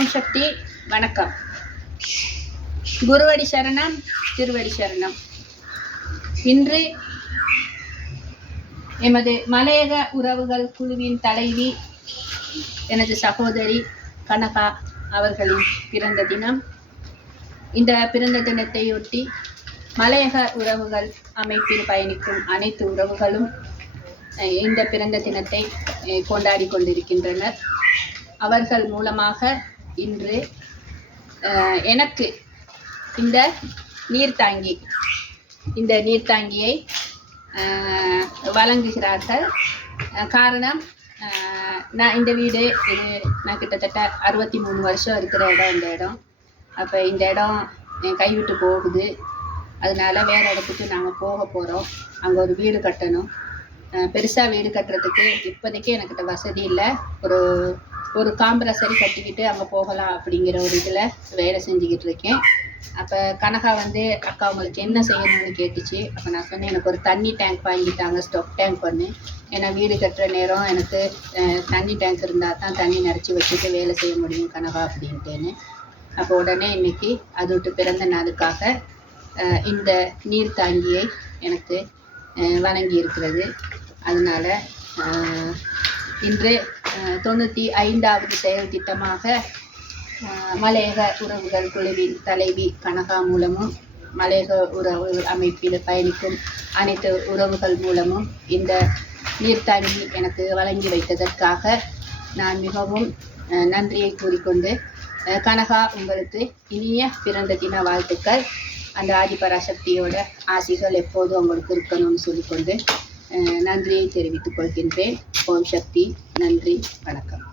ஓம் சக்தி வணக்கம். குருவடி சரணம் திருவடி சரணம். இன்று எமது மலையக உறவுகள் குழுவின் தலைவி எனது சகோதரி கனகா அவர்களின் பிறந்த தினம். இந்த பிறந்த தினத்தையொட்டி மலையக உறவுகள் அமைப்பில் பயணிக்கும் அனைத்து உறவுகளும் இந்த பிறந்த தினத்தை கொண்டாடி கொண்டிருக்கின்றனர். அவர்கள் மூலமாக இன்று எனக்கு இந்த நீர்த்தாங்கி இந்த நீர்த்தாங்கியை வழங்குகிறார்கள். காரணம் நான் இந்த வீடு இது நான் கிட்டத்தட்ட அறுபத்தி மூணு வருஷம் இருக்கிற இடம் இந்த இடம். அப்போ இந்த இடம் என் கைவிட்டு போகுது. அதனால வேறு இடத்துக்கு நாங்கள் போக போகிறோம் அங்கே ஒரு வீடு கட்டணும். பெருசாக வீடு கட்டுறதுக்கு இப்போதைக்கு எனக்கிட்ட வசதி இல்லை. ஒரு ஒரு காம்பிரசரி கட்டிக்கிட்டு அங்கே போகலாம் அப்படிங்கிற ஒரு இதில் வேலை செஞ்சுக்கிட்டு இருக்கேன். அப்போ கனகா வந்து அக்கா உங்களுக்கு என்ன செய்யணும்னு கேட்டுச்சு? அப்போ நான் சொன்னேன் எனக்கு ஒரு தண்ணி டேங்க் வாங்கிட்டாங்க ஸ்டொக் டேங்க் ஒன்று ஏன்னா வீடு கட்டுற நேரம் எனக்கு தண்ணி டேங்க் இருந்தால் தான் தண்ணி நிறச்சி வச்சுட்டு வேலை செய்ய முடியும் கனகா அப்படின்ட்டேன்னு. அப்போ உடனே இன்னைக்கு அது விட்டு பிறந்த நாளுக்காக இந்த நீர் தாங்கியை எனக்கு வழங்கி இருக்கிறது அதனால இன்று தொண்ணூற்றி ஐந்தாவது செயல் திட்டமாக மலையக உறவுகள் குழுவின் தலைவி கனகா மூலமும் மலையக உறவு அமைப்பில் பயணிக்கும் அனைத்து உறவுகள் மூலமும் இந்த நீர்த்தாங்கி எனக்கு வழங்கி வைத்ததற்காக நான் மிகவும் நன்றியை கூறிக்கொண்டு கனகா உங்களுக்கு இனிய பிறந்த தின வாழ்த்துக்கள். அந்த ஆதிபராசக்தியோட ஆசிகள் எப்போதும் உங்களுக்கு இருக்கணும்னு சொல்லிக்கொண்டு நன்றியை தெரிவித்துக் கொள்கின்றேன். ஓம் சக்தி. நன்றி. வணக்கம்.